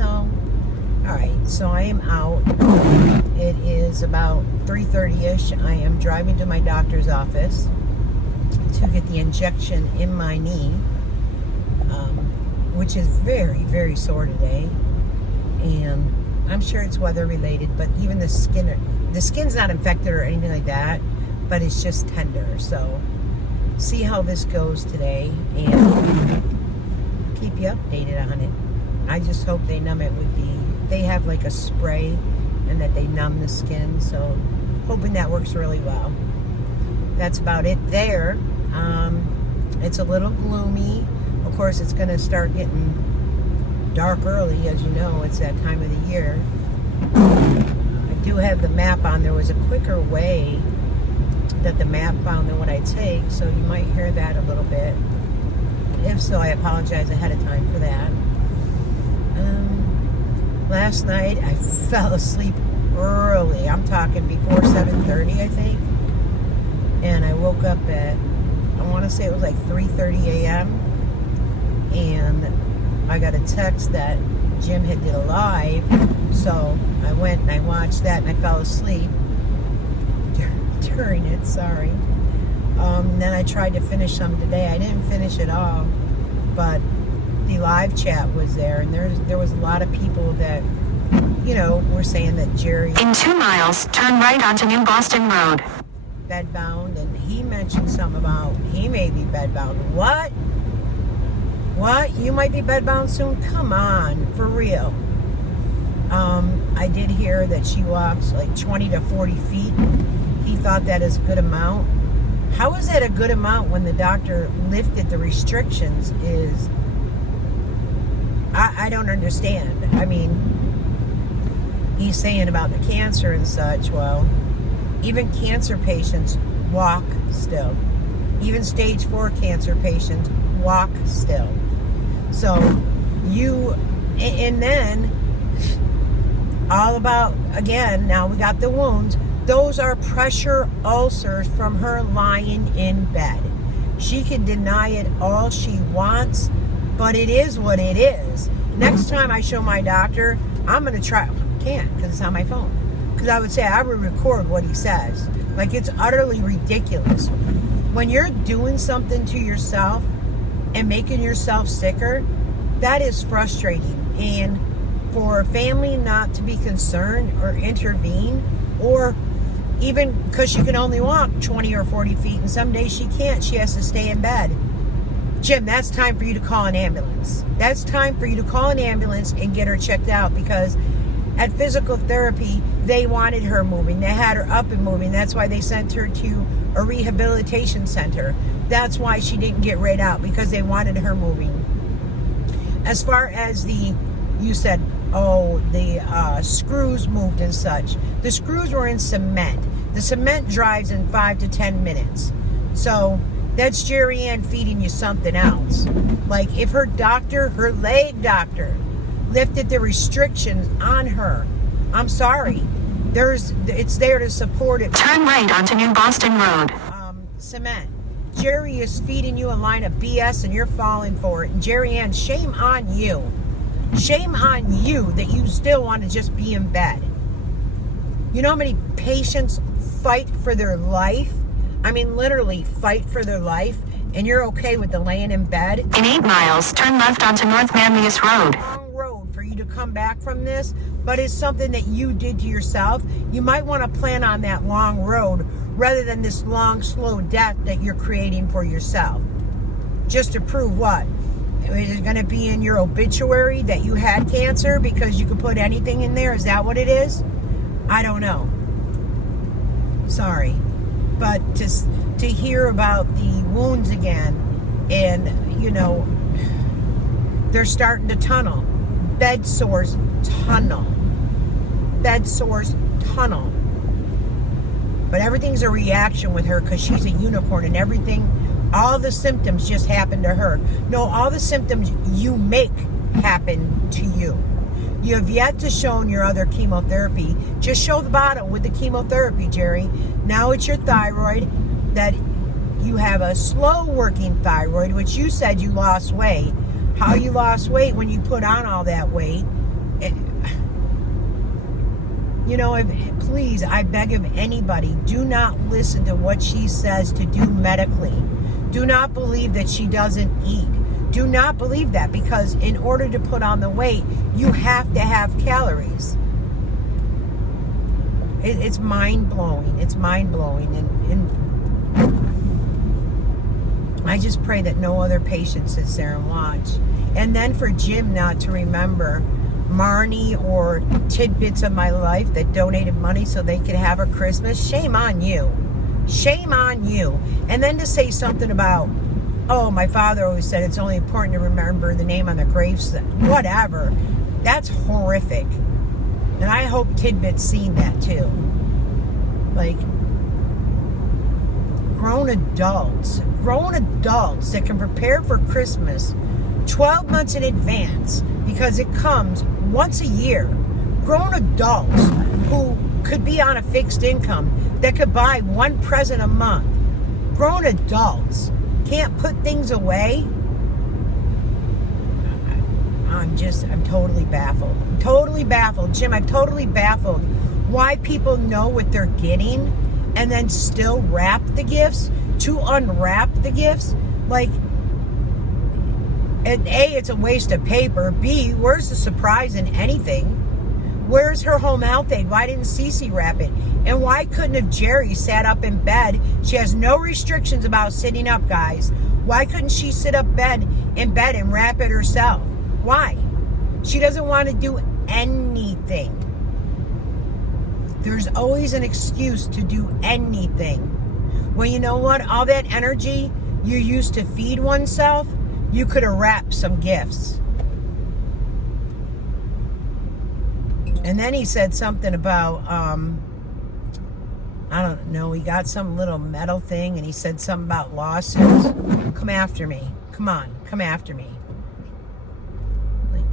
no. All right, so I am out. It is about 3:30ish. I am driving to my doctor's office to get the injection in my knee, which is very, very sore today. And I'm sure it's weather related, but even the skin's not infected or anything like that, but it's just tender. So see how this goes today and keep you updated on it. I just hope they numb it they have like a spray and that they numb the skin, so hoping that works really well. That's about it there. It's a little gloomy. Of course, it's going to start getting dark early, as you know. It's that time of the year. I do have the map on. There was a quicker way that the map found than what I take, so you might hear that a little bit. If so, I apologize ahead of time for that. Last night, I fell asleep early. I'm talking before 7:30, I think. And I woke up at, I want to say it was like 3:30 a.m. And I got a text that Jim had did a live. So I went and I watched that and I fell asleep during it, sorry. Then I tried to finish some today. I didn't finish it all, but the live chat was there, and there was a lot of people that, you know, were saying that Jerry... In 2 miles, turn right onto New Boston Road. Bedbound, and he mentioned something about he may be bedbound. What? What? You might be bedbound soon? Come on, for real. I did hear that she walks like 20 to 40 feet. He thought that is a good amount. How is that a good amount when the doctor lifted the restrictions? I don't understand. I mean, he's saying about the cancer and such. Well, even cancer patients walk still. Even stage 4 cancer patients walk still. So and then all about, again, now we got the wounds. Those are pressure ulcers from her lying in bed. She can deny it all she wants, but it is what it is. Next time I show my doctor, I'm going to try. Can't, because it's on my phone. Because I would say I would record what he says. Like, it's utterly ridiculous. When you're doing something to yourself and making yourself sicker, that is frustrating. And for family not to be concerned or intervene, or even because she can only walk 20 or 40 feet, and some days she can't, she has to stay in bed. Jim, that's time for you to call an ambulance. That's time for you to call an ambulance and get her checked out, because at physical therapy, they wanted her moving. They had her up and moving. That's why they sent her to a rehabilitation center. That's why she didn't get right out, because they wanted her moving. As far as you said, the screws moved and such. The screws were in cement. The cement dries in 5 to 10 minutes. So that's Jerry Ann feeding you something else. Like, if her doctor, her leg doctor, lifted the restrictions on her, I'm sorry. It's there to support it. Turn right onto New Boston Road. Cement. Jerry is feeding you a line of BS and you're falling for it. And Jerry Ann, shame on you. Shame on you that you still want to just be in bed. You know how many patients fight for their life? I mean, literally fight for their life, and you're okay with the laying in bed? In 8 miles, turn left onto North Manlius Road. Long road for you to come back from this, but it's something that you did to yourself. You might want to plan on that long road rather than this long, slow death that you're creating for yourself. Just to prove what? Is it going to be in your obituary that you had cancer because you could put anything in there? Is that what it is? I don't know. Sorry. But to hear about the wounds again, and, you know, they're starting to tunnel. Bed sores tunnel. Bed sores tunnel. But everything's a reaction with her because she's a unicorn, and everything, all the symptoms just happen to her. No, all the symptoms you make happen to you. You have yet to show your other chemotherapy. Just show the bottle with the chemotherapy, Jerry. Now it's your thyroid, that you have a slow working thyroid, which you said you lost weight. How you lost weight when you put on all that weight Please, I beg of anybody, do not listen to what she says to do medically. Do not believe that she doesn't eat. Do not believe that, because in order to put on the weight, you have to have calories. It's mind-blowing. It's mind-blowing. And I just pray that no other patient sits there and watch. And then for Jim not to remember Marnie or tidbits of my life that donated money so they could have a Christmas. Shame on you. Shame on you. And then to say something about, oh, my father always said it's only important to remember the name on the gravestone. Whatever. That's horrific. And I hope Tidbit's seen that too. Like, grown adults that can prepare for Christmas 12 months in advance because it comes once a year. Grown adults who could be on a fixed income that could buy one present a month. Grown adults can't put things away. I'm totally baffled. I'm totally baffled. Jim, I'm totally baffled why people know what they're getting and then still wrap the gifts, to unwrap the gifts. Like, and A, it's a waste of paper. B, where's the surprise in anything? Where's her home health aide? Why didn't Cece wrap it? And why couldn't have Jerry sat up in bed? She has no restrictions about sitting up, guys. Why couldn't she sit up in bed and wrap it herself? Why? She doesn't want to do anything. There's always an excuse to do anything. Well, you know what? All that energy you used to feed oneself, you could have wrapped some gifts. And then he said something about, I don't know, he got some little metal thing and he said something about lawsuits. Come after me. Come on, come after me. Like,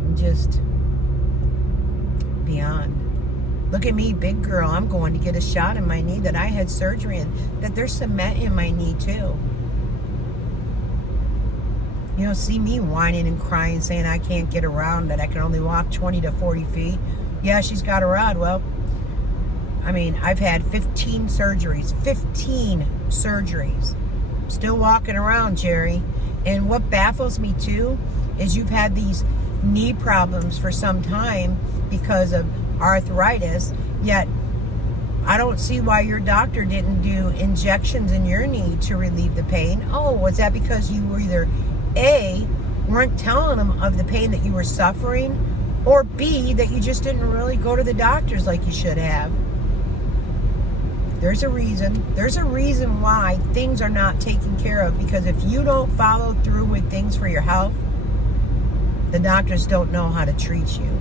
I'm just beyond. Look at me, big girl. I'm going to get a shot in my knee that I had surgery in, that there's cement in my knee too. You know, see me whining and crying, saying I can't get around, that I can only walk 20 to 40 feet. Yeah, she's got a rod. Well, I mean, I've had 15 surgeries. 15 surgeries. Still walking around, Jerry. And what baffles me, too, is you've had these knee problems for some time because of arthritis, yet I don't see why your doctor didn't do injections in your knee to relieve the pain. Oh, was that because you were either A, weren't telling them of the pain that you were suffering, or B, that you just didn't really go to the doctors like you should have? There's a reason. There's a reason why things are not taken care of, because if you don't follow through with things for your health, the doctors don't know how to treat you.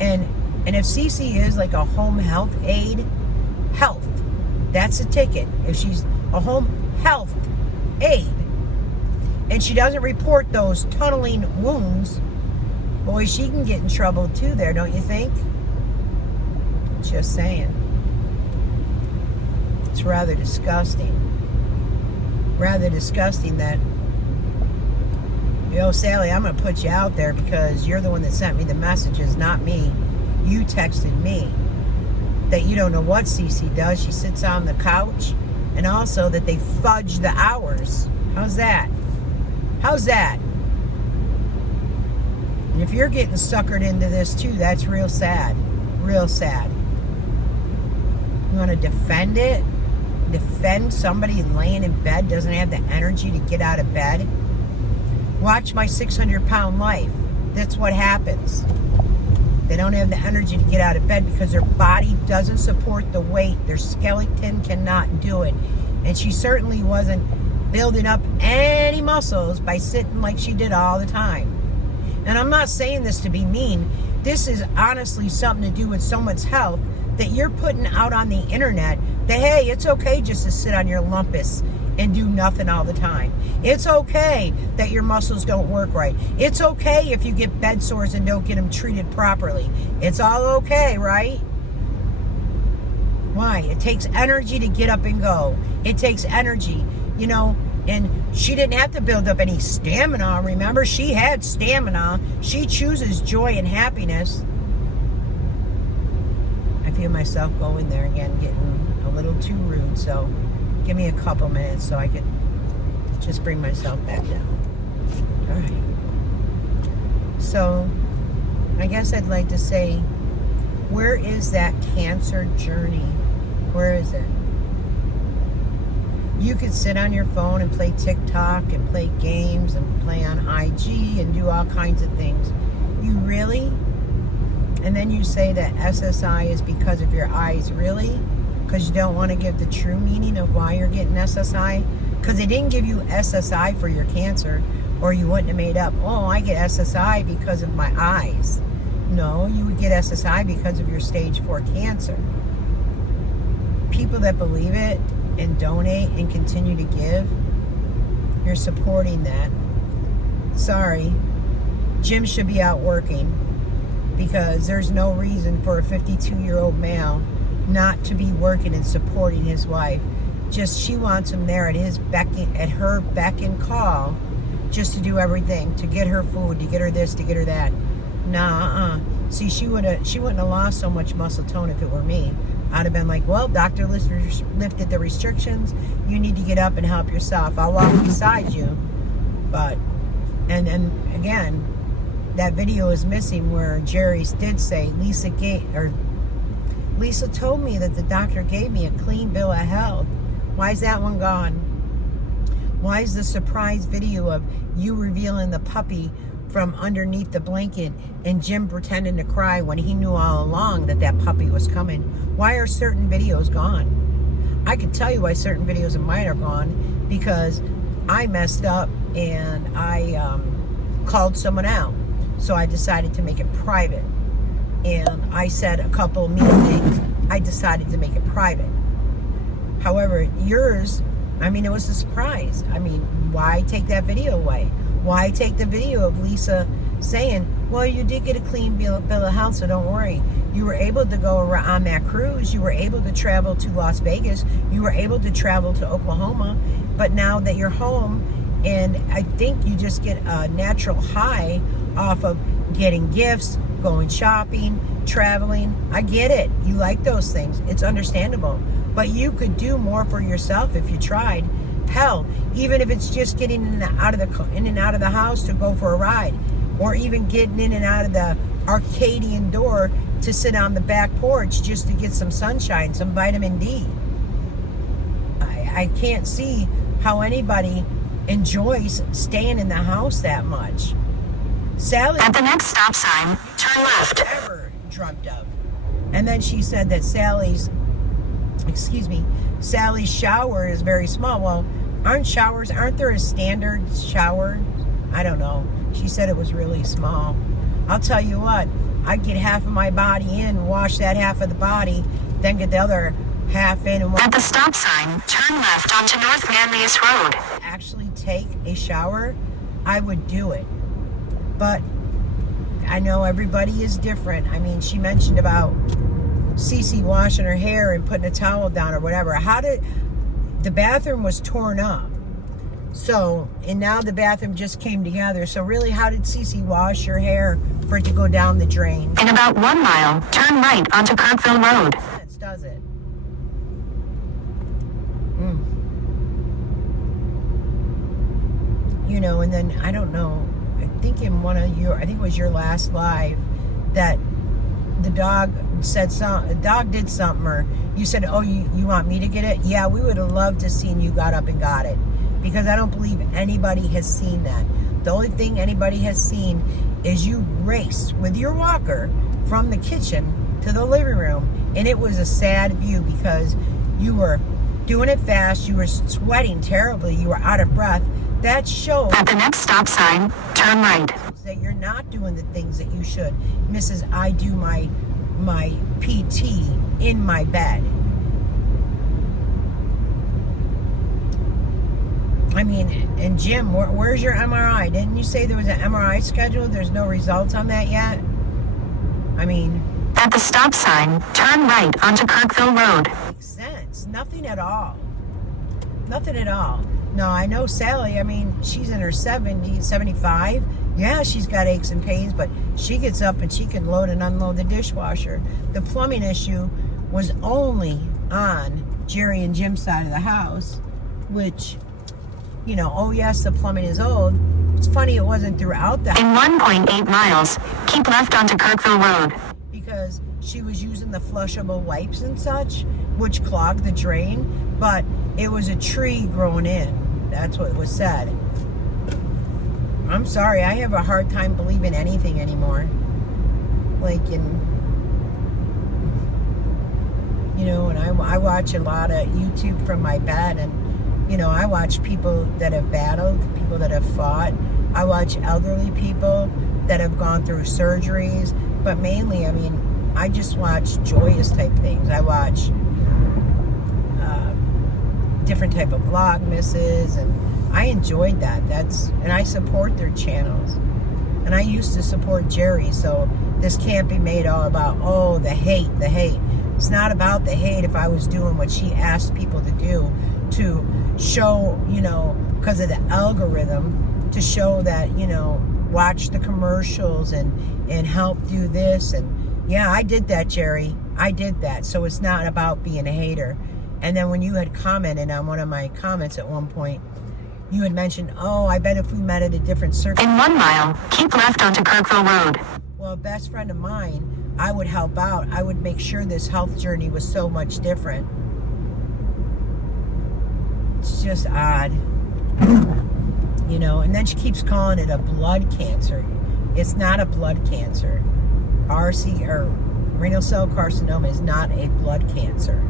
And if Cece is like a home health aide, health, that's a ticket. If she's a home health aide, and she doesn't report those tunneling wounds, boy, she can get in trouble too there, don't you think? Just saying. It's rather disgusting. Rather disgusting that, yo, Sally, I'm going to put you out there because you're the one that sent me the messages, not me. You texted me that you don't know what Cece does. She sits on the couch, and also that they fudge the hours. How's that? How's that? And if you're getting suckered into this too, that's real sad. Real sad. You want to defend it? Defend somebody laying in bed, doesn't have the energy to get out of bed? Watch My 600-Pound Life. That's what happens. They don't have the energy to get out of bed because their body doesn't support the weight. Their skeleton cannot do it. And she certainly wasn't building up any muscles by sitting like she did all the time. And I'm not saying this to be mean. This is honestly something to do with someone's health that you're putting out on the internet, that, hey, it's okay just to sit on your lumpus and do nothing all the time. It's okay that your muscles don't work right. It's okay if you get bed sores and don't get them treated properly. It's all okay, right? Why? It takes energy to get up and go. It takes energy. You know, And she didn't have to build up any stamina. Remember, she had stamina. She chooses joy and happiness. I feel myself going there again, getting a little too rude. So give me a couple minutes so I could just bring myself back down. All right. So I guess I'd like to say, where is that cancer journey? Where is it? You could sit on your phone and play TikTok and play games and play on IG and do all kinds of things. You really? And then you say that SSI is because of your eyes. Really? Because you don't want to give the true meaning of why you're getting SSI? Because they didn't give you SSI for your cancer, or you wouldn't have made up, oh, I get SSI because of my eyes. No, you would get SSI because of your stage 4 cancer. People that believe it and donate and continue to give, you're supporting that. Sorry, Jim should be out working, because there's no reason for a 52-year-old male not to be working and supporting his wife. Just she wants him there at her beck and call, just to do everything, to get her food, to get her this, to get her that. Nah, See, she wouldn't have lost so much muscle tone if it were me. I'd have been like, well, doctor lifted the restrictions. You need to get up and help yourself. I'll walk beside you. But, and then again, that video is missing where Jerry did say, Lisa told me that the doctor gave me a clean bill of health. Why is that one gone? Why is the surprise video of you revealing the puppy from underneath the blanket and Jim pretending to cry when he knew all along that that puppy was coming? Why are certain videos gone? I could tell you why certain videos of mine are gone, because I messed up and I called someone out. So I decided to make it private. And I said a couple mean things. I decided to make it private. However, yours, it was a surprise. Why take that video away? Why take the video of Lisa saying, well, you did get a clean bill of health, so don't worry. You were able to go around on that cruise. You were able to travel to Las Vegas. You were able to travel to Oklahoma. But now that you're home, and I think you just get a natural high off of getting gifts, going shopping, traveling. I get it. You like those things. It's understandable. But you could do more for yourself if you tried. Hell, even if it's just getting in and out of the house to go for a ride, or even getting in and out of the Arcadian door to sit on the back porch just to get some sunshine, some vitamin D. I can't see how anybody enjoys staying in the house that much. Sally, At the next stop sign, turn left. Ever dreamt of. And then she said that Sally's shower is very small. Well, aren't there a standard shower? I don't know. She said it was really small. I'll tell you what, I'd get half of my body in, wash that half of the body, then get the other half in and At the stop sign, turn left onto North Manlius Road. actually take a shower, I would do it. But I know everybody is different. She mentioned about Cece washing her hair and putting a towel down or whatever. The bathroom was torn up. So, and now the bathroom just came together. So really, how did Cece wash her hair for it to go down the drain? In about 1 mile, turn right onto Kirkville Road. Does it? And then, I don't know, I think it was your last live, that the dog did something, or you said, oh, you want me to get it? Yeah, we would have loved to seen you got up and got it, because I don't believe anybody has seen that. The only thing anybody has seen is you race with your walker from the kitchen to the living room, and it was a sad view because you were doing it fast, you were sweating terribly, you were out of breath. That shows At the next stop sign, turn right. that you're not doing the things that you should. Mrs. I do my PT in my bed. And Jim, where's your MRI? Didn't you say there was an MRI scheduled? There's no results on that yet? At the stop sign, turn right onto Kirkville Road. Makes sense. Nothing at all. Nothing at all. No, I know Sally. I mean, she's in her 70s, 75. Yeah, she's got aches and pains, but she gets up and she can load and unload the dishwasher. The plumbing issue was only on Jerry and Jim's side of the house, which, you know, oh yes, the plumbing is old. It's funny it wasn't throughout the house. In 1.8 miles, keep left onto Kirkville Road. Because she was using the flushable wipes and such, which clogged the drain, but it was a tree grown in. That's what was said. I'm sorry, I have a hard time believing anything anymore. Like, you know, and I watch a lot of YouTube from my bed, and, you know, I watch people that have battled, people that have fought. I watch elderly people that have gone through surgeries, but mainly, I mean, I just watch joyous type things. I watch different type of vlogmases, and I enjoyed that. And I support their channels. And I used to support Jerry, so this can't be made all about, oh, the hate. It's not about the hate if I was doing what she asked people to do, to show, you know, because of the algorithm, to show that, you know, watch the commercials and help do this. And yeah, I did that, Jerry. I did that. So it's not about being a hater. And then when you had commented on one of my comments at one point, you had mentioned, oh, I bet if we met at a different circle. In 1 mile, keep left onto Kirkville Road. Well, a best friend of mine, I would help out. I would make sure this health journey was so much different. It's just odd. You know, and then she keeps calling it a blood cancer. It's not a blood cancer. RC, or renal cell carcinoma, is not a blood cancer.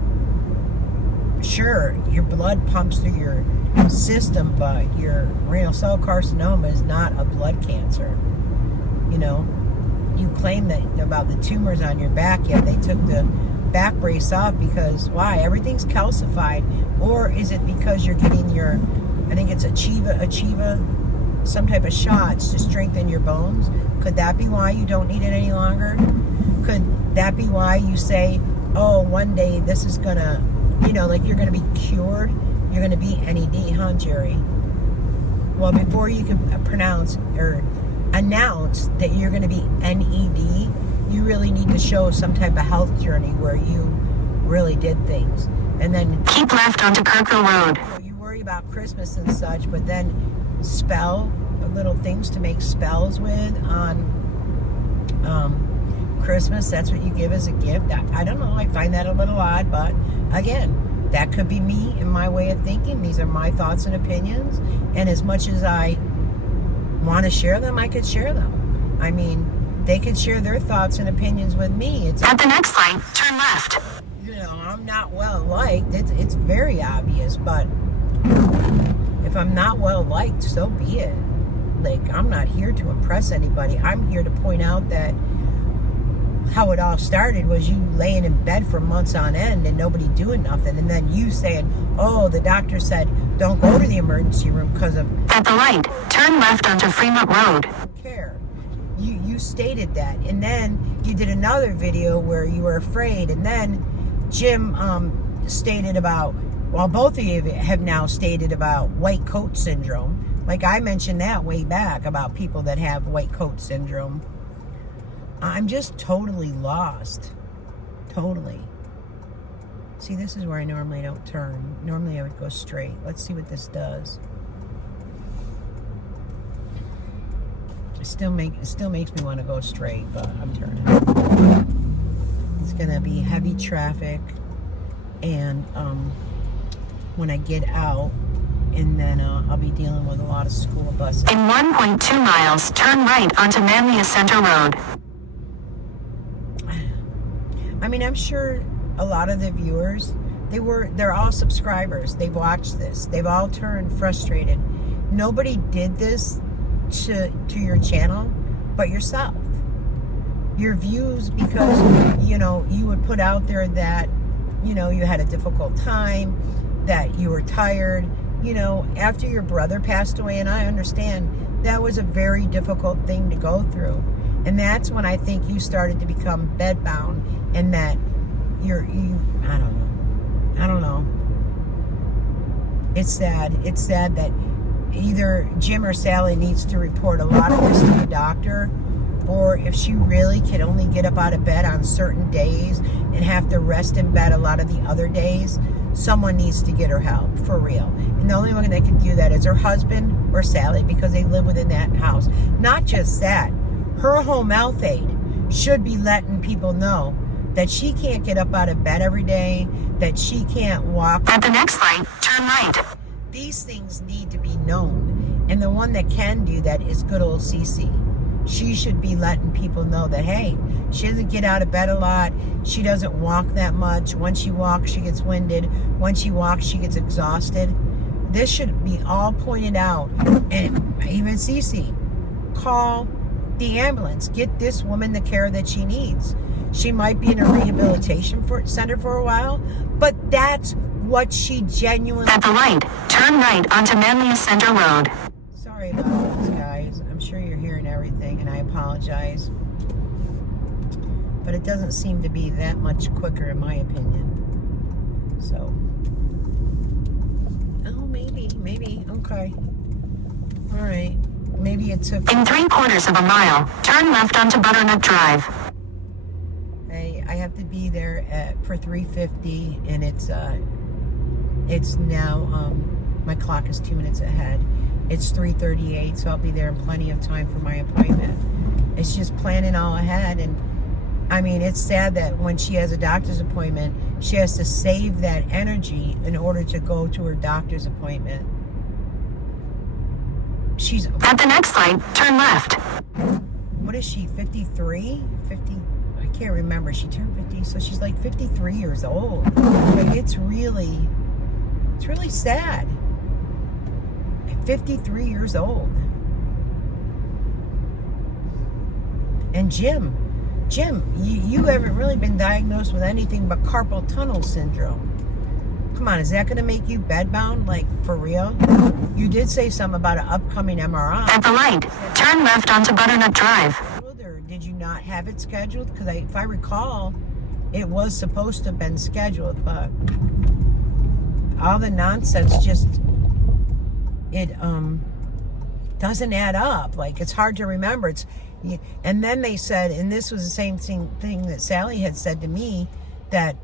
Sure, your blood pumps through your system, but your renal cell carcinoma is not a blood cancer. You know, you claim that about the tumors on your back, yet they took the back brace off because, why? Everything's calcified. Or is it because you're getting your, I think it's Achieva, some type of shots to strengthen your bones? Could that be why you don't need it any longer? Could that be why you say, oh, one day this is gonna, you know, like you're gonna be cured, you're gonna be NED, huh, Jerry? Well, before you can pronounce or announce that you're gonna be NED, you really need to show some type of health journey where you really did things. And then keep left onto Kirkville Road. You worry about Christmas and such, but then spell little things to make spells with on Christmas. That's what you give as a gift. I don't know. I find that a little odd, but again, that could be me and my way of thinking. These are my thoughts and opinions, and as much as I want to share them, I could share them. I mean, they could share their thoughts and opinions with me. It's at the next light, turn left. You know, I'm not well liked. It's very obvious, but if I'm not well liked, so be it. Like, I'm not here to impress anybody. I'm here to point out that how it all started was you laying in bed for months on end and nobody doing nothing, and then you saying, oh, the doctor said don't go to the emergency room because of... At the light, turn left onto Fremont Road. I don't care. You stated that, and then you did another video where you were afraid, and then Jim stated about, well, both of you have now stated about white coat syndrome. Like, I mentioned that way back about people that have white coat syndrome. I'm just totally lost. Totally. See, this is where I normally don't turn. Normally I would go straight. Let's see what this does. It still makes me want to go straight, but I'm turning. It's going to be heavy traffic, and when I get out, and then I'll be dealing with a lot of school buses. In 1.2 miles, turn right onto Manlius Center Road. I mean, I'm sure a lot of the viewers, they're all subscribers. They've watched this. They've all turned frustrated. Nobody did this to your channel but yourself. Your views, because, you know, you would put out there that, you know, you had a difficult time, that you were tired, you know, after your brother passed away, and I understand that was a very difficult thing to go through. And that's when I think you started to become bedbound, and that I don't know. It's sad. It's sad that either Jim or Sally needs to report a lot of this to the doctor, or if she really can only get up out of bed on certain days and have to rest in bed a lot of the other days, someone needs to get her help, for real. And the only one that can do that is her husband or Sally, because they live within that house. Not just that, her home health aide should be letting people know that she can't get up out of bed every day, that she can't walk. At the next light, turn right. These things need to be known. And the one that can do that is good old Cece. She should be letting people know that, hey, she doesn't get out of bed a lot. She doesn't walk that much. When she walks, she gets winded. When she walks, she gets exhausted. This should be all pointed out. And even Cece, call the ambulance. Get this woman the care that she needs. She might be in a rehabilitation center for a while, but that's what she genuinely... At the light, turn right onto Manlius Center Road. Sorry about this, guys. I'm sure you're hearing everything, and I apologize. But it doesn't seem to be that much quicker, in my opinion. So... Oh, maybe. Okay. All right. Maybe it took... In 3/4 of a mile, turn left onto Butternut Drive. I have to be there for 3:50, and it's now, my clock is 2 minutes ahead. It's 3:38, so I'll be there in plenty of time for my appointment. It's just planning all ahead, and I mean, it's sad that when she has a doctor's appointment, she has to save that energy in order to go to her doctor's appointment. She's... At the next light, turn left. What is she, 53? 50? I can't remember. She turned 50, so she's like 53 years old. Like, it's really sad. 53 years old. And Jim, you haven't really been diagnosed with anything but carpal tunnel syndrome. Come on, is that going to make you bedbound? Like, for real? You did say something about an upcoming MRI. At the light, turn left onto Butternut Drive. Or did you not have it scheduled? Because if I recall, it was supposed to have been scheduled, but all the nonsense just, it doesn't add up. Like, it's hard to remember. And then they said, and this was the same thing that Sally had said to me, that,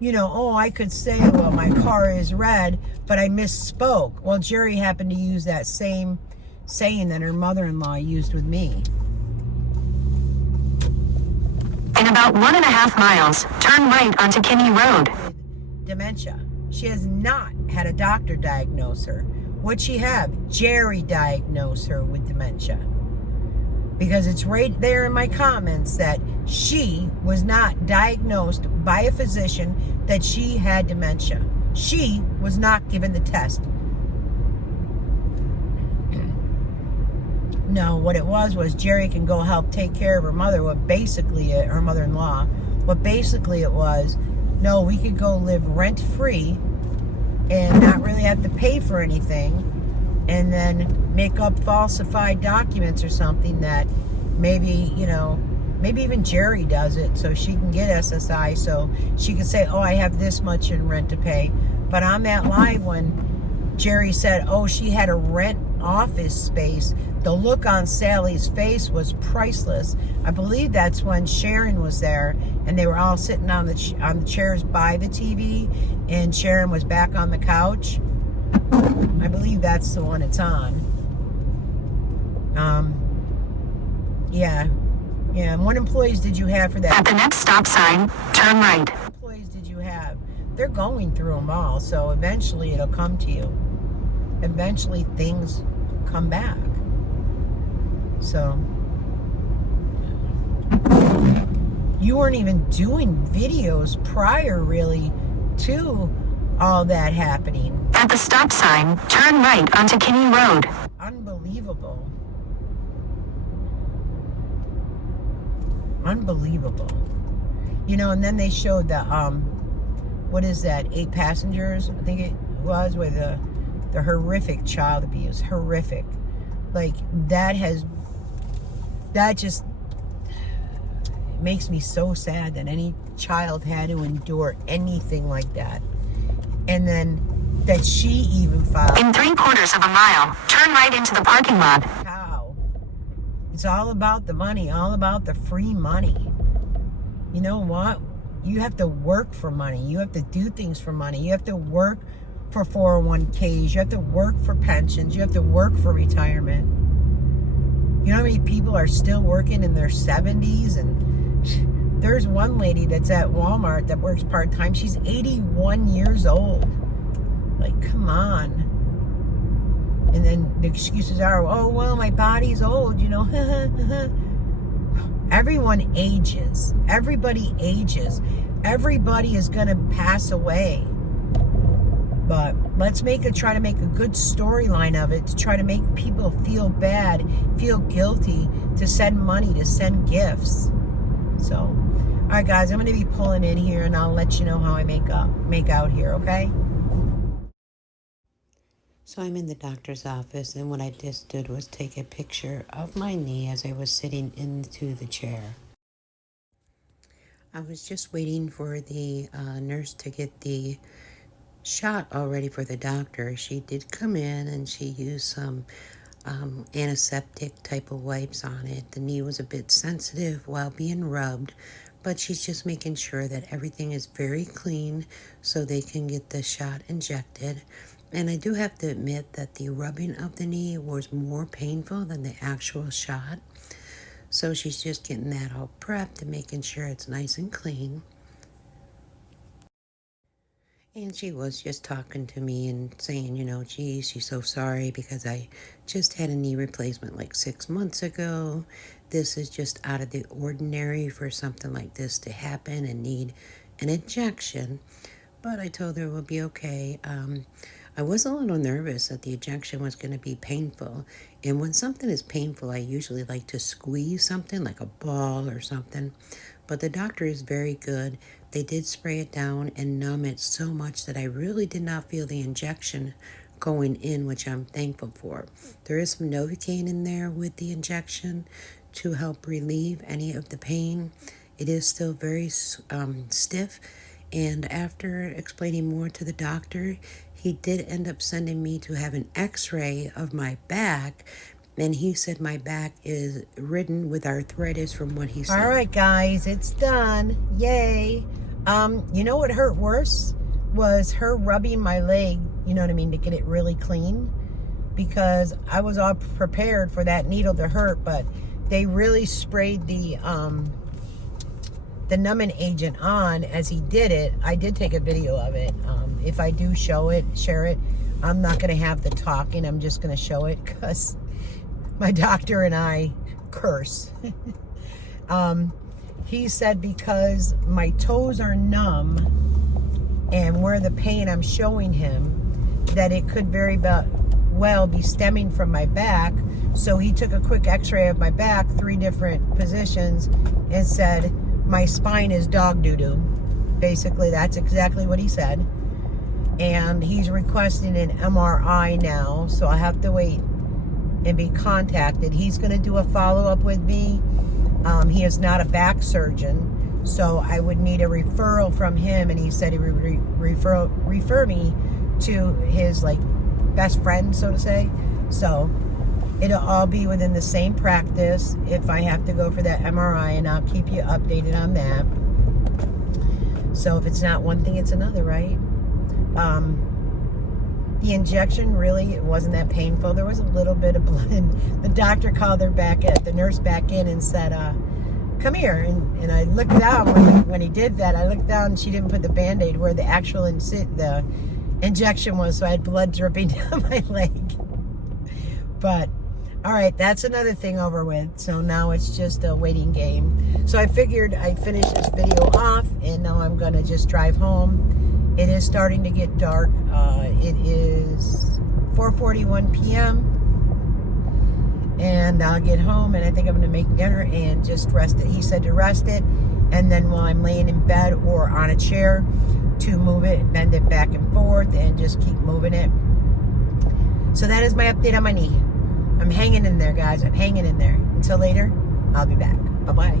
you know, oh, I could say, well, my car is red, but I misspoke. Well, Jerry happened to use that same saying that her mother-in-law used with me. In about 1.5 miles, turn right onto Kinney Road. Dementia. She has not had a doctor diagnose her. What'd she have? Jerry diagnosed her with dementia. Because it's right there in my comments that she was not diagnosed by a physician that she had dementia. She was not given the test. No, what it was Jerry can go help take care of her mother, her mother-in-law. What basically it was, no, we could go live rent-free and not really have to pay for anything, and then make up falsified documents or something that maybe, you know, maybe even Jerry does it so she can get SSI, so she can say, oh, I have this much in rent to pay. But on that live when Jerry said, oh, she had a rent office space, the look on Sally's face was priceless. I believe that's when Sharon was there and they were all sitting on the chairs by the TV, and Sharon was back on the couch. I believe that's the one it's on. Yeah. And what employees did you have for that? At the next stop sign, turn right. What employees did you have? They're going through them all, so eventually it'll come to you. Eventually things come back. So you weren't even doing videos prior, really, to all that happening. At the stop sign, turn right onto Kinney Road. Unbelievable. Unbelievable. You know, and then they showed the what is that, 8 passengers, I think it was, with the horrific child abuse. Horrific. Like, that just makes me so sad that any child had to endure anything like that. And then that she even filed. In 3/4 of a mile, turn right into the parking lot. Cow. It's all about the money, all about the free money. You know what? You have to work for money. You have to do things for money. You have to work for 401ks. You have to work for pensions. You have to work for retirement. You know how many people are still working in their 70s? And there's one lady that's at Walmart that works part-time. She's 81 years old. Like, come on. And then the excuses are, oh, well, my body's old, you know. Everyone ages. Everybody ages. Everybody is going to pass away. But let's try to make a good storyline of it, to try to make people feel bad, feel guilty, to send money, to send gifts. So, all right, guys, I'm going to be pulling in here, and I'll let you know how I make out here, okay? So I'm in the doctor's office, and what I just did was take a picture of my knee as I was sitting into the chair. I was just waiting for the nurse to get the shot all ready for the doctor. She did come in, and she used some antiseptic type of wipes on it. The knee was a bit sensitive while being rubbed, but she's just making sure that everything is very clean so they can get the shot injected. And I do have to admit that the rubbing of the knee was more painful than the actual shot. So she's just getting that all prepped and making sure it's nice and clean. And she was just talking to me and saying, you know, geez, she's so sorry because I just had a knee replacement like 6 months ago. This is just out of the ordinary for something like this to happen and need an injection. But I told her it would be okay. I was a little nervous that the injection was going to be painful. And when something is painful, I usually like to squeeze something like a ball or something. But the doctor is very good. They did spray it down and numb it so much that I really did not feel the injection going in, which I'm thankful for. There is some Novocaine in there with the injection to help relieve any of the pain. It is still very stiff. And after explaining more to the doctor, he did end up sending me to have an x-ray of my back. And he said my back is ridden with arthritis from what he said. All right, guys, it's done. Yay. You know what hurt worse? Was her rubbing my leg, you know what I mean, to get it really clean. Because I was all prepared for that needle to hurt, but they really sprayed the numbing agent on as he did it. I did take a video of it. If I do share it, I'm not going to have the talking. I'm just going to show it because my doctor and I curse. He said because my toes are numb and where the pain I'm showing him, that it could very well be stemming from my back. So he took a quick x-ray of my back, 3 different positions, and said, my spine is dog doo-doo. Basically, that's exactly what he said. And he's requesting an MRI now, so I have to wait and be contacted. He's going to do a follow-up with me. He is not a back surgeon, so I would need a referral from him, and he said he would refer me to his, like, best friend, so to say. So it'll all be within the same practice if I have to go for that MRI, and I'll keep you updated on that. So if it's not one thing, it's another, right? The injection, really, it wasn't that painful. There was a little bit of blood, and the doctor called the nurse back in and said, come here. And I looked down when he did that. I looked down, and she didn't put the Band-Aid where the actual the injection was, so I had blood dripping down my leg. But all right, that's another thing over with. So now it's just a waiting game. So I figured I'd finish this video off, and now I'm gonna just drive home. It is starting to get dark. It is 4:41 p.m. and I'll get home, and I think I'm gonna make dinner and just rest it. He said to rest it, and then while I'm laying in bed or on a chair, to move it, bend it back and forth, and just keep moving it. So that is my update on my knee. I'm hanging in there, guys. I'm hanging in there. Until later, I'll be back. Bye-bye.